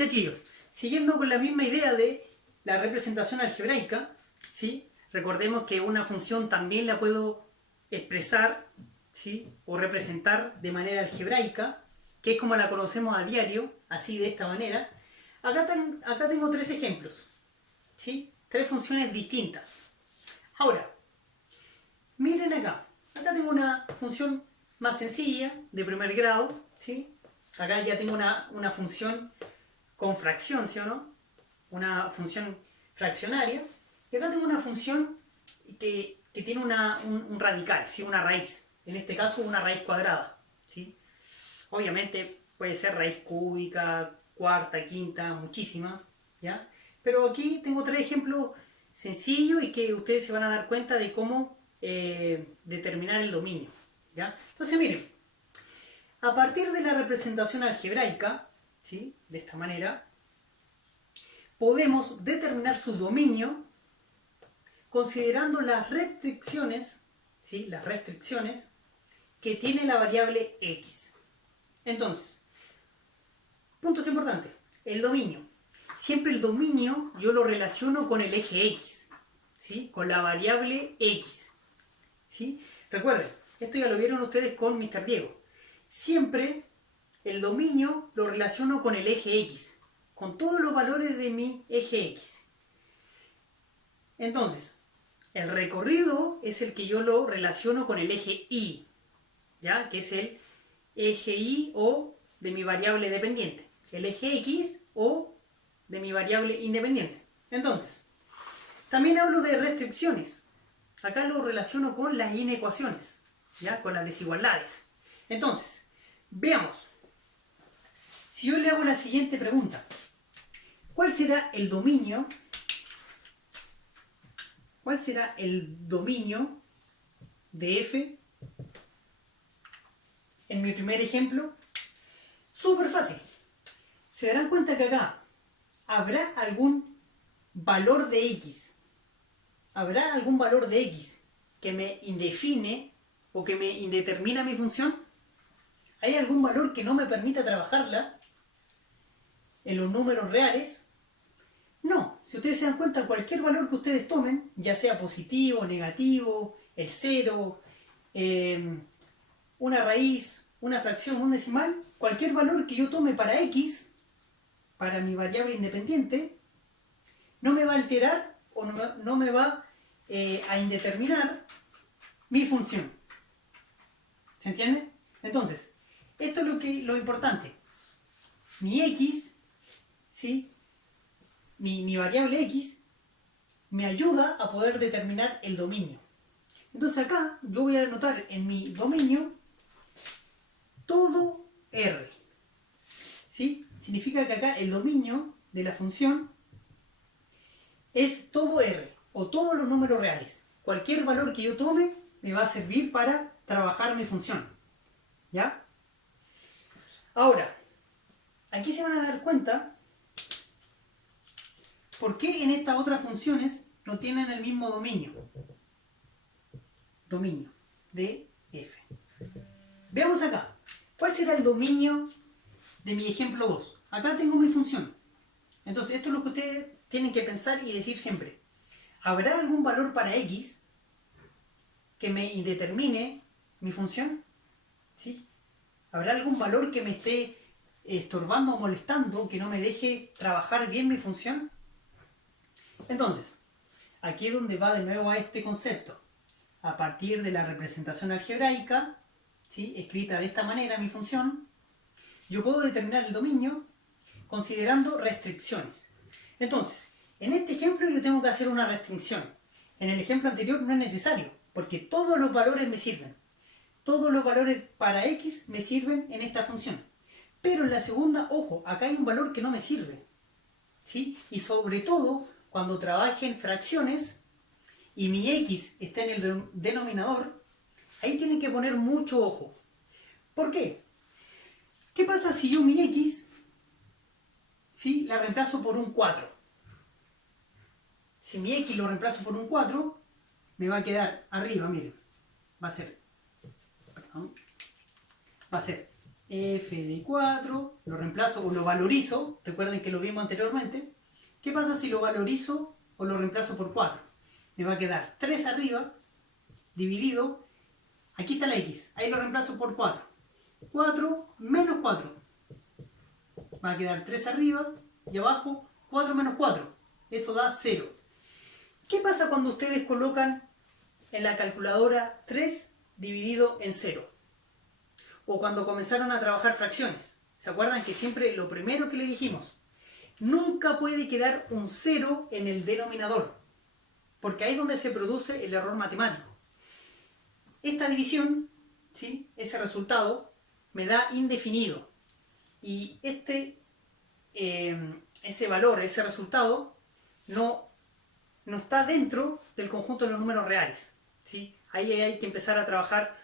Ya chicos, siguiendo con la misma idea de la representación algebraica, ¿sí? Recordemos que una función también la puedo expresar, ¿sí? O representar de manera algebraica, que es como la conocemos a diario, así de esta manera. Acá tengo tres ejemplos, ¿sí? Tres funciones distintas. Ahora, miren acá. Acá tengo una función más sencilla, de primer grado, ¿sí? Acá ya tengo una función con fracción, ¿sí o no? Una función fraccionaria. Y acá tengo una función que tiene un radical, ¿sí? Una raíz. En este caso, una raíz cuadrada, ¿sí? Obviamente puede ser raíz cúbica, cuarta, quinta, muchísima, ¿ya? Pero aquí tengo tres ejemplos sencillos y que ustedes se van a dar cuenta de cómo determinar el dominio, ¿ya? Entonces, miren, a partir de la representación algebraica, ¿sí? De esta manera, podemos determinar su dominio considerando las restricciones, ¿sí? Las restricciones que tiene la variable x. Entonces, puntos importantes. El dominio. Siempre el dominio yo lo relaciono con el eje x, ¿sí? Con la variable x, ¿sí? Recuerden, esto ya lo vieron ustedes con Mr. Diego. Siempre el dominio lo relaciono con el eje x, con todos los valores de mi eje x. Entonces, el recorrido es el que yo lo relaciono con el eje y, ¿ya? Que es el eje y o de mi variable dependiente. El eje x o de mi variable independiente. Entonces, también hablo de restricciones. Acá lo relaciono con las inecuaciones, ¿ya? Con las desigualdades. Entonces, veamos. Si yo le hago la siguiente pregunta, ¿cuál será el dominio? ¿Cuál será el dominio de f? En mi primer ejemplo, súper fácil. Se darán cuenta que acá habrá algún valor de x. ¿Habrá algún valor de x que me indefine o que me indetermina mi función? ¿Hay algún valor que no me permita trabajarla en los números reales? No. Si ustedes se dan cuenta, cualquier valor que ustedes tomen, ya sea positivo, negativo, el cero, una raíz, una fracción, un decimal, cualquier valor que yo tome para x, para mi variable independiente, no me va a alterar o no me va a indeterminar mi función. ¿Se entiende? Entonces, esto es lo importante. Mi x, ¿sí? Mi variable x me ayuda a poder determinar el dominio. Entonces acá yo voy a anotar en mi dominio todo R. ¿Sí? Significa que acá el dominio de la función es todo R, o todos los números reales. Cualquier valor que yo tome me va a servir para trabajar mi función. ¿Ya? Ahora, aquí se van a dar cuenta por qué en estas otras funciones no tienen el mismo dominio. Dominio de f. Veamos acá. ¿Cuál será el dominio de mi ejemplo 2? Acá tengo mi función. Entonces, esto es lo que ustedes tienen que pensar y decir siempre. ¿Habrá algún valor para x que me indetermine mi función? ¿Sí? ¿Habrá algún valor que me esté estorbando o molestando, que no me deje trabajar bien mi función? Entonces, aquí es donde va de nuevo a este concepto. A partir de la representación algebraica, ¿sí? Escrita de esta manera mi función, yo puedo determinar el dominio considerando restricciones. Entonces, en este ejemplo yo tengo que hacer una restricción. En el ejemplo anterior no es necesario, porque todos los valores me sirven. Todos los valores para x me sirven en esta función. Pero en la segunda, ojo, acá hay un valor que no me sirve, ¿sí? Y sobre todo, cuando trabaje en fracciones y mi x está en el denominador, ahí tienen que poner mucho ojo. ¿Por qué? ¿Qué pasa si yo mi x, ¿sí? La reemplazo por un 4? Si mi x lo reemplazo por un 4, me va a quedar arriba, miren. Va a ser f de 4, lo reemplazo o lo valorizo, recuerden que lo vimos anteriormente. ¿Qué pasa si lo valorizo o lo reemplazo por 4? Me va a quedar 3 arriba, dividido, aquí está la x, ahí lo reemplazo por 4. 4 menos 4, va a quedar 3 arriba y abajo 4 menos 4, eso da 0. ¿Qué pasa cuando ustedes colocan en la calculadora 3 dividido en 0? O cuando comenzaron a trabajar fracciones. ¿Se acuerdan que siempre lo primero que le dijimos? Nunca puede quedar un 0 en el denominador, porque ahí es donde se produce el error matemático. Esta división, ¿sí?, ese resultado, me da indefinido. Y ese valor, ese resultado, no está dentro del conjunto de los números reales, ¿sí? Ahí hay que empezar a trabajar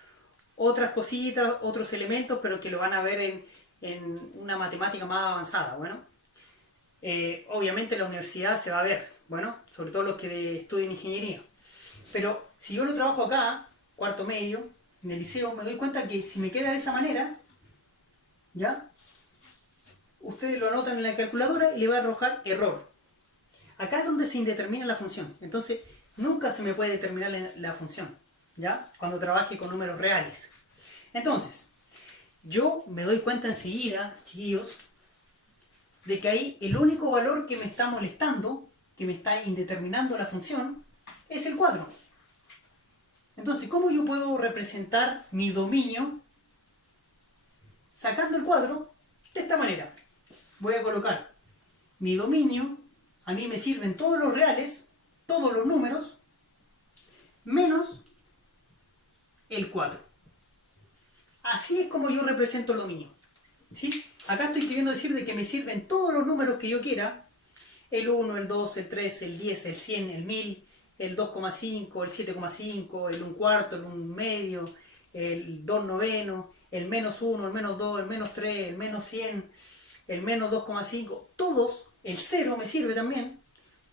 otras cositas, otros elementos, pero que lo van a ver en una matemática más avanzada. Bueno, obviamente la universidad se va a ver, bueno, sobre todo los que estudian ingeniería. Pero si yo lo trabajo acá, cuarto medio, en el liceo, me doy cuenta que si me queda de esa manera, ¿ya? Ustedes lo anotan en la calculadora y le va a arrojar error. Acá es donde se indetermina la función. Entonces, nunca se me puede determinar la función, ¿ya? Cuando trabaje con números reales. Entonces, yo me doy cuenta enseguida, chiquillos, de que ahí el único valor que me está molestando, que me está indeterminando la función, es el 4. Entonces, ¿cómo yo puedo representar mi dominio sacando el cuadro? De esta manera. Voy a colocar mi dominio, a mí me sirven todos los reales, todos los números, menos el 4. Así es como yo represento el dominio, ¿sí? Acá estoy queriendo decir de que me sirven todos los números que yo quiera, el 1, el 2, el 3, el 10, el 100, el 1000, el 2,5, el 7,5, el 1/4, el 1/2, el 2/9, el menos 1, el menos 2, el menos 3, el menos 100, el menos 2,5, todos, el 0 me sirve también,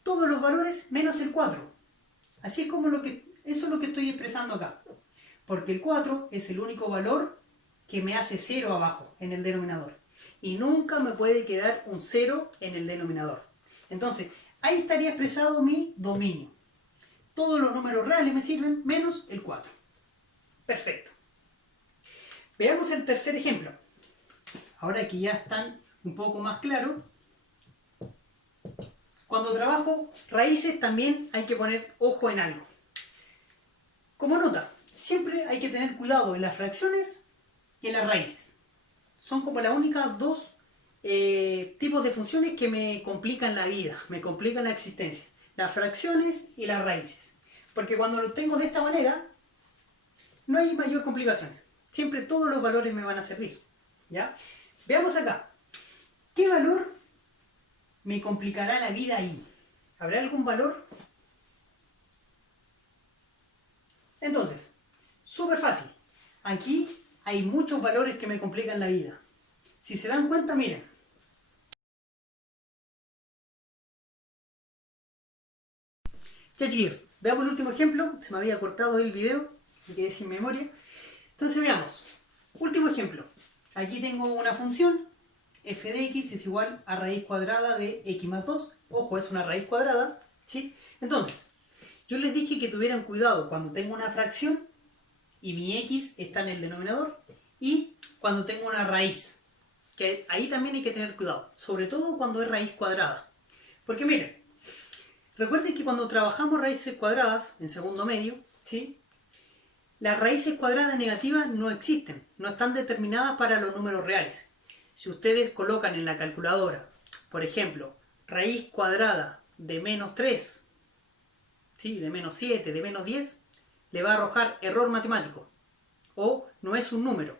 todos los valores menos el 4. Así es como eso es lo que estoy expresando acá. Porque el 4 es el único valor que me hace 0 abajo en el denominador. Y nunca me puede quedar un 0 en el denominador. Entonces, ahí estaría expresado mi dominio. Todos los números reales me sirven menos el 4. Perfecto. Veamos el tercer ejemplo. Ahora que ya están un poco más claros. Cuando trabajo raíces también hay que poner ojo en algo. Como nota, siempre hay que tener cuidado en las fracciones y en las raíces. Son como las únicas dos tipos de funciones que me complican la vida, me complican la existencia. Las fracciones y las raíces. Porque cuando lo tengo de esta manera, no hay mayor complicaciones. Siempre todos los valores me van a servir, ¿ya? Veamos acá. ¿Qué valor me complicará la vida ahí? ¿Habrá algún valor? Entonces, súper fácil. Aquí hay muchos valores que me complican la vida. Si se dan cuenta, miren. Ya, chiquillos, veamos el último ejemplo. Se me había cortado el video, me quedé sin memoria. Entonces veamos. Último ejemplo. Aquí tengo una función, f de x es igual a raíz cuadrada de x más 2. Ojo, es una raíz cuadrada, ¿sí? Entonces, yo les dije que tuvieran cuidado cuando tengo una fracción y mi x está en el denominador y cuando tengo una raíz, que ahí también hay que tener cuidado, sobre todo cuando es raíz cuadrada. Porque miren, recuerden que cuando trabajamos raíces cuadradas en segundo medio, ¿sí?, las raíces cuadradas negativas no existen, no están determinadas para los números reales. Si ustedes colocan en la calculadora, por ejemplo, raíz cuadrada de menos 3, ¿sí?, de menos 7, de menos 10, le va a arrojar error matemático o no es un número.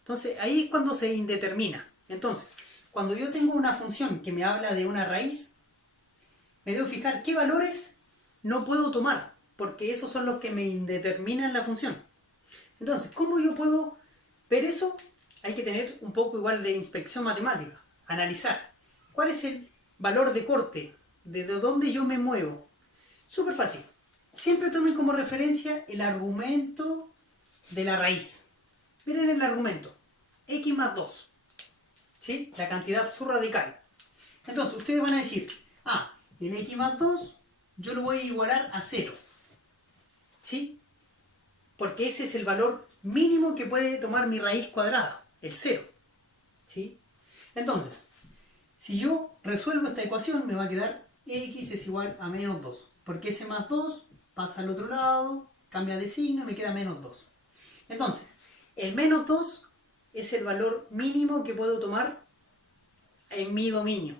Entonces ahí es cuando se indetermina. Entonces, cuando yo tengo una función que me habla de una raíz, me debo fijar qué valores no puedo tomar, porque esos son los que me indeterminan la función. Entonces, ¿cómo yo puedo ver eso? Hay que tener un poco igual de inspección matemática, analizar. ¿Cuál es el valor de corte? ¿Desde dónde yo me muevo? Súper fácil. Siempre tomen como referencia el argumento de la raíz. Miren el argumento. x más 2. ¿Sí? La cantidad subradical. Entonces, ustedes van a decir, el x más 2 yo lo voy a igualar a 0. ¿Sí? Porque ese es el valor mínimo que puede tomar mi raíz cuadrada, el 0. ¿Sí? Entonces, si yo resuelvo esta ecuación, me va a quedar x es igual a menos 2. Porque ese más 2 pasa al otro lado, cambia de signo y me queda menos 2. Entonces, el menos 2 es el valor mínimo que puedo tomar en mi dominio.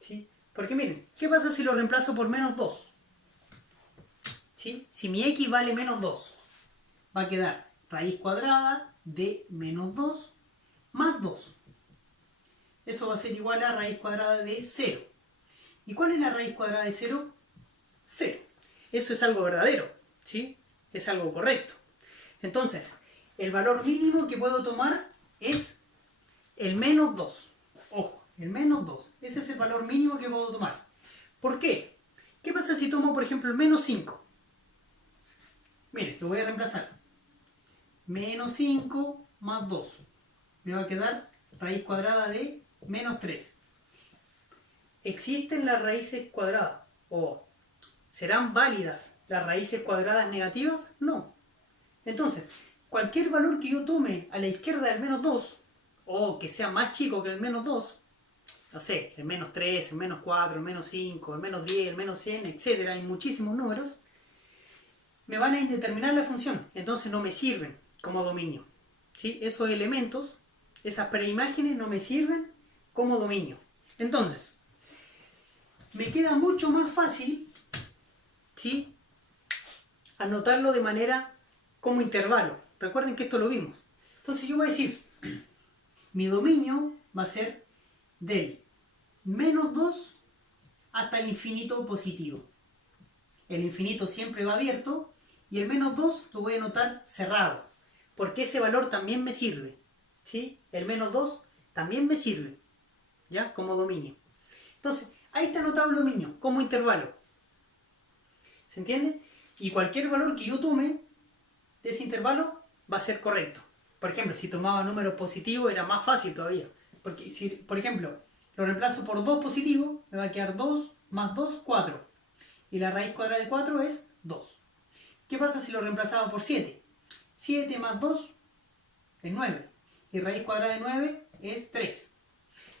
¿Sí? Porque miren, ¿qué pasa si lo reemplazo por menos 2? ¿Sí? Si mi x vale menos 2, va a quedar raíz cuadrada de menos 2 más 2. Eso va a ser igual a raíz cuadrada de 0. ¿Y cuál es la raíz cuadrada de 0? 0. Eso es algo verdadero, ¿sí? Es algo correcto. Entonces, el valor mínimo que puedo tomar es el menos 2. Ojo, el menos 2. Ese es el valor mínimo que puedo tomar. ¿Por qué? ¿Qué pasa si tomo, por ejemplo, el menos 5? Mire, lo voy a reemplazar. Menos 5 más 2. Me va a quedar raíz cuadrada de menos 3. ¿Existen las raíces cuadradas? ¿O serán válidas las raíces cuadradas negativas? No. Entonces, cualquier valor que yo tome a la izquierda del menos 2, o que sea más chico que el menos 2, no sé, el menos 3, el menos 4, el menos 5, el menos 10, el menos 100, etc. Hay muchísimos números. Me van a indeterminar la función. Entonces no me sirven como dominio. ¿Sí? Esos elementos, esas preimágenes no me sirven como dominio. Entonces, me queda mucho más fácil, ¿sí?, anotarlo de manera como intervalo. Recuerden que esto lo vimos. Entonces yo voy a decir, mi dominio va a ser del menos 2 hasta el infinito positivo. El infinito siempre va abierto y el menos 2 lo voy a anotar cerrado, porque ese valor también me sirve. ¿Sí? El menos 2 también me sirve, ¿ya? Como dominio. Entonces, ahí está anotado el dominio, como intervalo. ¿Se entiende? Y cualquier valor que yo tome de ese intervalo va a ser correcto. Por ejemplo, si tomaba números positivos era más fácil todavía. Porque si, por ejemplo, lo reemplazo por 2 positivo, me va a quedar 2 más 2, 4. Y la raíz cuadrada de 4 es 2. ¿Qué pasa si lo reemplazaba por 7? 7 más 2 es 9. Y raíz cuadrada de 9 es 3.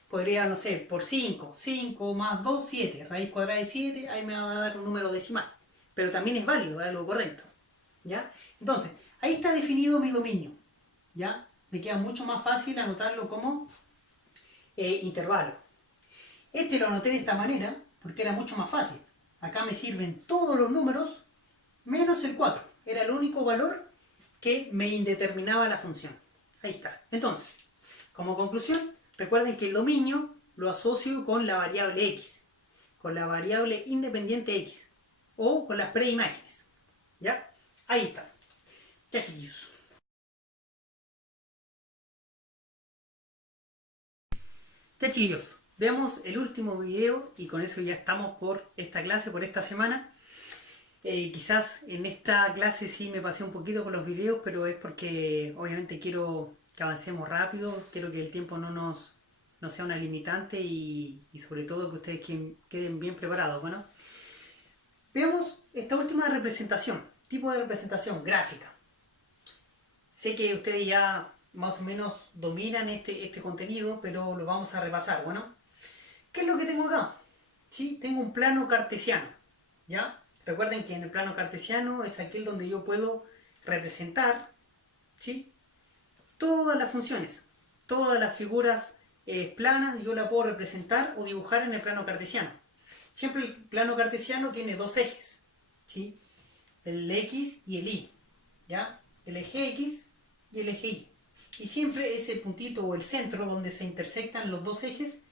Podría, no sé, por 5. 5 más 2, 7. Raíz cuadrada de 7, ahí me va a dar un número decimal. Pero también es válido, es algo correcto. ¿Ya? Entonces, ahí está definido mi dominio. ¿Ya? Me queda mucho más fácil anotarlo como intervalo. Este lo anoté de esta manera porque era mucho más fácil. Acá me sirven todos los números menos el 4. Era el único valor que me indeterminaba la función. Ahí está. Entonces, como conclusión, recuerden que el dominio lo asocio con la variable x, con la variable independiente x, o con las preimágenes. ¿Ya? Ahí está. Ya, chiquillos. Ya, chiquillos, veamos el último video y con eso ya estamos por esta clase, por esta semana. Quizás en esta clase sí me pasé un poquito con los videos, pero es porque obviamente quiero que avancemos rápido, quiero que el tiempo no sea una limitante y sobre todo que ustedes queden bien preparados. Bueno, veamos esta última representación, tipo de representación gráfica. Sé que ustedes ya más o menos dominan este contenido, pero lo vamos a repasar. Bueno, ¿qué es lo que tengo acá? ¿Sí? Tengo un plano cartesiano, ¿ya? Recuerden que en el plano cartesiano es aquel donde yo puedo representar, ¿sí?, todas las funciones, todas las figuras planas yo la puedo representar o dibujar en el plano cartesiano. Siempre el plano cartesiano tiene dos ejes, ¿sí?, el X y el Y, ¿ya? El eje X y el eje Y. Y siempre ese puntito o el centro donde se intersectan los dos ejes,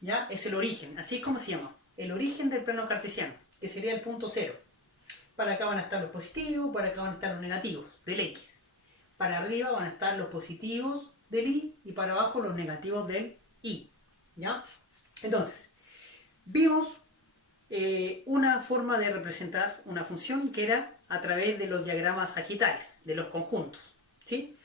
¿ya?, es el origen, así es como se llama, el origen del plano cartesiano, que sería el punto 0. Para acá van a estar los positivos, para acá van a estar los negativos del X. Para arriba van a estar los positivos del Y y para abajo los negativos del Y. ¿Ya? Entonces, vimos una forma de representar una función que era a través de los diagramas sagitales, de los conjuntos. ¿Sí?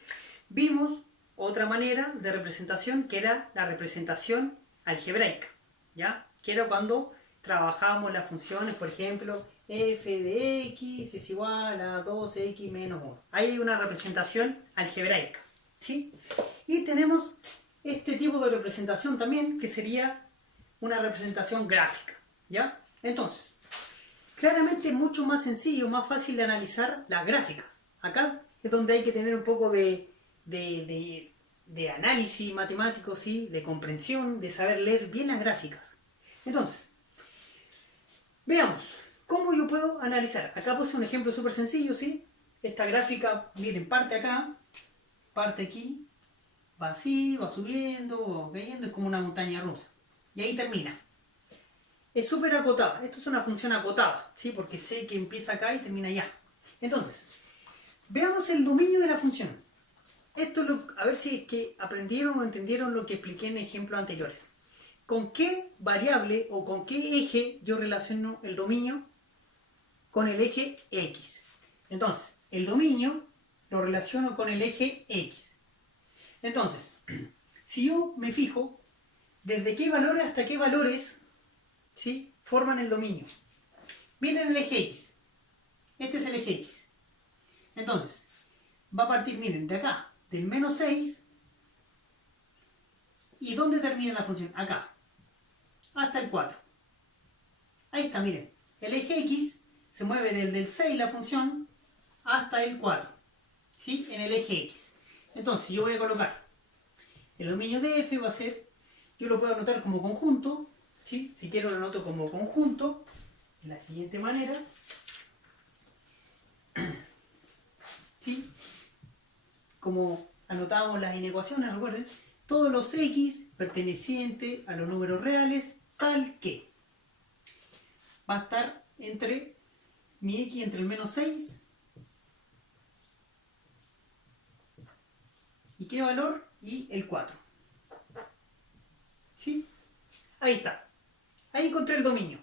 Vimos otra manera de representación que era la representación algebraica, ¿ya? Que era cuando trabajábamos las funciones, por ejemplo, f de x es igual a 2x menos 1. Hay una representación algebraica, ¿sí? Y tenemos este tipo de representación también, que sería una representación gráfica, ¿ya? Entonces, claramente es mucho más sencillo, más fácil de analizar las gráficas. Acá es donde hay que tener un poco de análisis matemático, ¿sí? De comprensión, de saber leer bien las gráficas. Entonces, veamos, ¿cómo yo puedo analizar? Acá puse un ejemplo súper sencillo, ¿sí? Esta gráfica, miren, parte acá, parte aquí, va así, va subiendo, va cayendo, es como una montaña rusa. Y ahí termina. Es súper acotada, esto es una función acotada, ¿sí? Porque sé que empieza acá y termina allá. Entonces, veamos el dominio de la función. Esto a ver si es que aprendieron o entendieron lo que expliqué en ejemplos anteriores. ¿Con qué variable o con qué eje yo relaciono el dominio? Con el eje X. Entonces, el dominio lo relaciono con el eje X. Entonces, si yo me fijo, ¿desde qué valores hasta qué valores, ¿sí?, forman el dominio? Miren el eje X. Este es el eje X. Entonces, va a partir, miren, de acá, del menos 6. ¿Y dónde termina la función? Acá. Hasta el 4. Ahí está, miren. El eje X se mueve desde el 6 la función hasta el 4. ¿Sí? En el eje X. Entonces yo voy a colocar el dominio de f va a ser, yo lo puedo anotar como conjunto, ¿sí? Si quiero lo anoto como conjunto, de la siguiente manera. ¿Sí? Como anotábamos las inecuaciones, recuerden, todos los x pertenecientes a los números reales, tal que va a estar entre mi x entre el menos 6 y qué valor, y el 4. ¿Sí? Ahí está. Ahí encontré el dominio.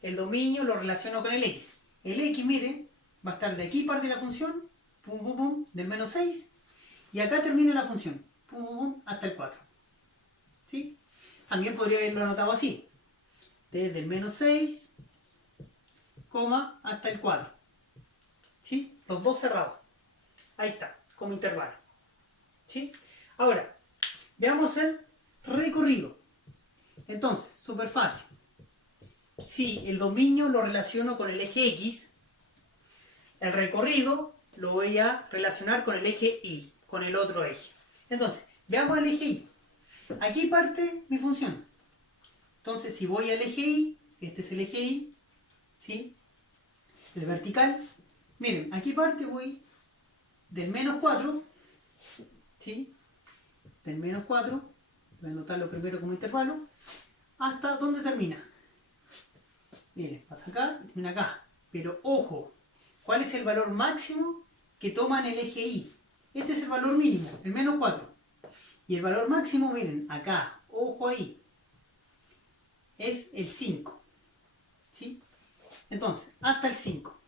El dominio lo relaciono con el x. El x, miren, va a estar de aquí parte la función, pum, pum, pum, del menos 6, y acá termina la función, pum, pum, pum, hasta el 4. ¿Sí? También podría haberlo anotado así. Desde el menos 6, hasta el 4. ¿Sí? Los dos cerrados. Ahí está, como intervalo. ¿Sí? Ahora, veamos el recorrido. Entonces, súper fácil. Si el dominio lo relaciono con el eje X, el recorrido lo voy a relacionar con el eje Y, con el otro eje. Entonces, veamos el eje Y. Aquí parte mi función. Entonces, si voy al eje Y, este es el eje Y, ¿sí? El vertical. Miren, aquí parte voy del menos 4, ¿sí? Del menos 4, voy a anotarlo primero como intervalo, hasta donde termina. Miren, pasa acá y termina acá. Pero ojo, ¿cuál es el valor máximo que toma en el eje Y? Este es el valor mínimo, el menos 4. Y el valor máximo, miren, acá, ojo ahí, es el 5. ¿Sí? Entonces, hasta el 5.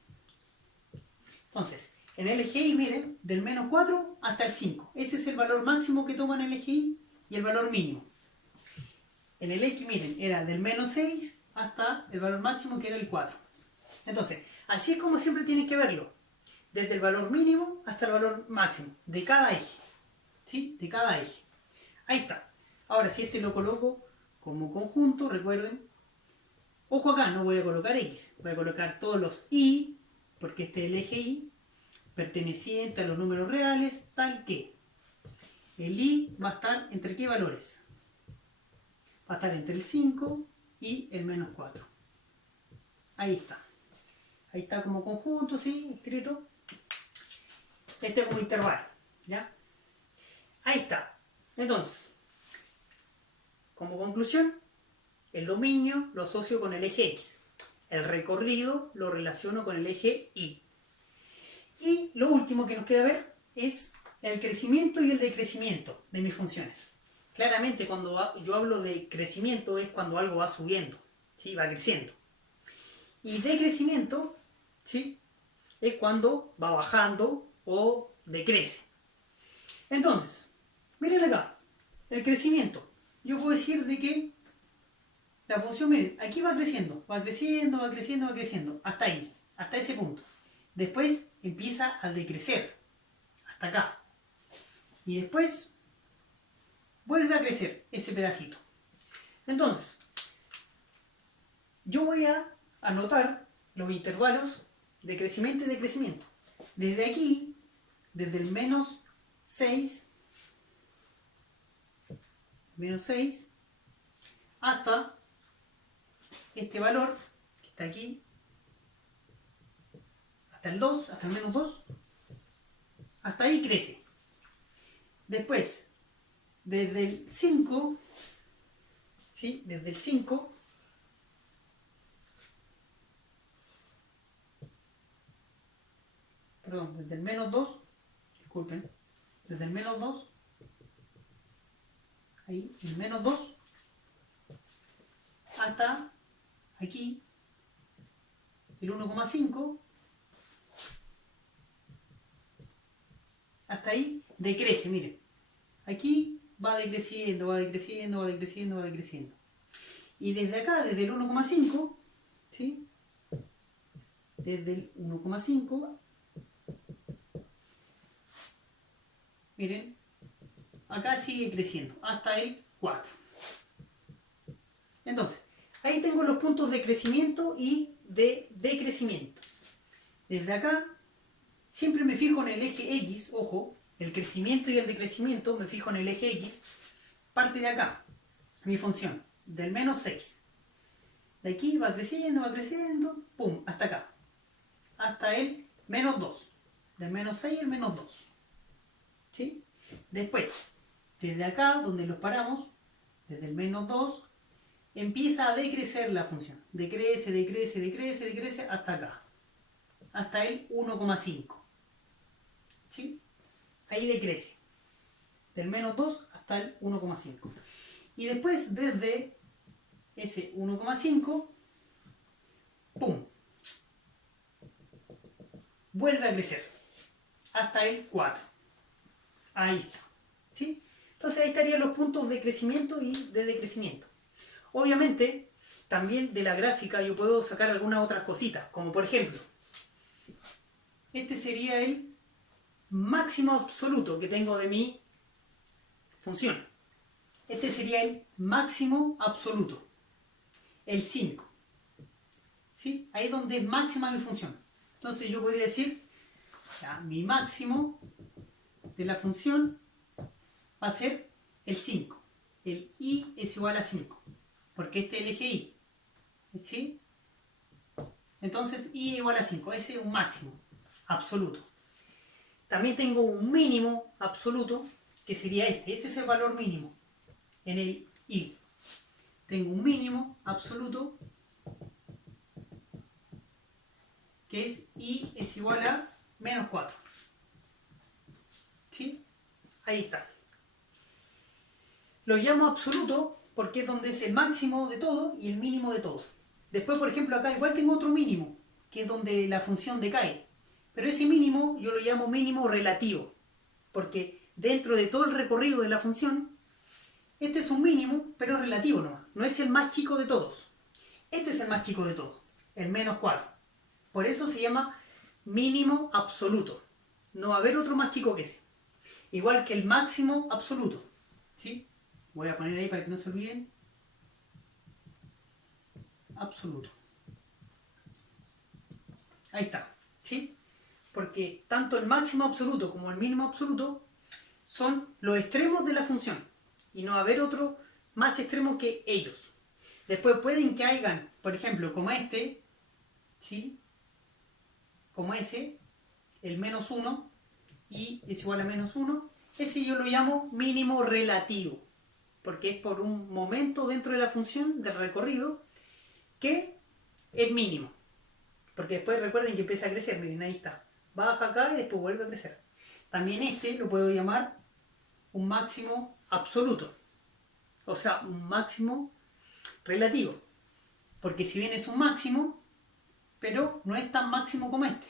Entonces, en el eje Y, miren, del menos 4 hasta el 5. Ese es el valor máximo que toma en el eje Y y el valor mínimo. En el X, miren, era del menos 6 hasta el valor máximo que era el 4. Entonces, así es como siempre tienen que verlo. Desde el valor mínimo hasta el valor máximo de cada eje. ¿Sí? De cada eje. Ahí está. Ahora, si este lo coloco como conjunto, recuerden, ojo acá, no voy a colocar X. Voy a colocar todos los Y, porque este es el eje Y, perteneciente a los números reales, tal que el Y va a estar entre qué valores. Va a estar entre el 5 y el menos 4. Ahí está. Ahí está como conjunto, ¿sí? Escrito. Este como intervalo. ¿Ya? Ahí está. Entonces, como conclusión, el dominio lo asocio con el eje X. El recorrido lo relaciono con el eje Y. Y lo último que nos queda ver es el crecimiento y el decrecimiento de mis funciones. Claramente cuando yo hablo de crecimiento es cuando algo va subiendo, ¿sí? Va creciendo. Y decrecimiento, ¿sí?, es cuando va bajando o decrece. Entonces, Miren acá, el crecimiento. Yo puedo decir de que la función, miren, aquí va creciendo, va creciendo, va creciendo, va creciendo, hasta ahí, hasta ese punto. Después empieza a decrecer, hasta acá. Y después vuelve a crecer ese pedacito. Entonces, yo voy a anotar los intervalos de crecimiento y decrecimiento. Desde aquí, desde el menos 6, hasta este valor que está aquí, hasta el 2, hasta el menos 2, hasta ahí crece. Después, desde el 5, ¿sí? Desde el 5, perdón, desde el menos 2, disculpen, desde el menos 2, ahí, el menos 2, hasta aquí, el 1,5, hasta ahí decrece, miren. Aquí va decreciendo, va decreciendo, va decreciendo, va decreciendo. Y desde acá, desde el 1,5, ¿sí? Desde el 1,5, miren, acá sigue creciendo, hasta el 4. Entonces, ahí tengo los puntos de crecimiento y de decrecimiento. Desde acá, siempre me fijo en el eje X, ojo, el crecimiento y el decrecimiento, me fijo en el eje X, parte de acá, mi función, del menos 6. De aquí va creciendo, pum, hasta acá. Hasta el menos 2. Del menos 6 al menos 2. ¿Sí? Después, desde acá, donde los paramos, desde el menos 2, empieza a decrecer la función. Decrece, decrece, decrece, decrece, hasta acá. Hasta el 1,5. ¿Sí? Ahí decrece. Del menos 2 hasta el 1,5. Y después, desde ese 1,5, ¡pum! Vuelve a crecer. Hasta el 4. Ahí está. ¿Sí? Entonces ahí estarían los puntos de crecimiento y de decrecimiento. Obviamente, también de la gráfica yo puedo sacar algunas otras cositas, como por ejemplo, este sería el máximo absoluto que tengo de mi función. Este sería el máximo absoluto, el 5. ¿Sí? Ahí es donde es máxima mi función. Entonces yo podría decir, ya, mi máximo de la función va a ser el 5. El i es igual a 5, porque este es el eje y. ¿Sí? Entonces i es igual a 5. Ese es un máximo absoluto. También tengo un mínimo absoluto, que sería este. Este es el valor mínimo en el i. Tengo un mínimo absoluto, que es i es igual a menos 4. ¿Sí? Ahí está. Lo llamo absoluto porque es donde es el máximo de todo y el mínimo de todo. Después, por ejemplo, acá igual tengo otro mínimo, que es donde la función decae. Pero ese mínimo yo lo llamo mínimo relativo, porque dentro de todo el recorrido de la función, este es un mínimo, pero relativo nomás. No es el más chico de todos. Este es el más chico de todos, el menos 4. Por eso se llama mínimo absoluto. No va a haber otro más chico que ese. Igual que el máximo absoluto. ¿Sí? Voy a poner ahí para que no se olviden. Absoluto. Ahí está. ¿Sí? Porque tanto el máximo absoluto como el mínimo absoluto son los extremos de la función. Y no va a haber otro más extremo que ellos. Después pueden que hayan, por ejemplo, como este, ¿sí? Como ese, el menos 1, y es igual a menos 1. Ese yo lo llamo mínimo relativo, porque es por un momento dentro de la función del recorrido que es mínimo. Porque después recuerden que empieza a crecer, miren, ahí está. Baja acá y después vuelve a crecer. También este lo puedo llamar un máximo absoluto. O sea, un máximo relativo. Porque si bien es un máximo, pero no es tan máximo como este.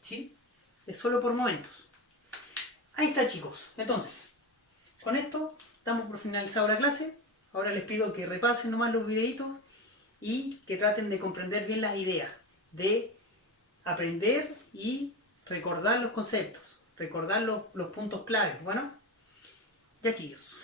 ¿Sí? Es solo por momentos. Ahí está, chicos. Entonces, con esto estamos por finalizado la clase. Ahora les pido que repasen nomás los videitos y que traten de comprender bien las ideas, de aprender y recordar los conceptos, recordar los puntos claves. Bueno, ya chicos.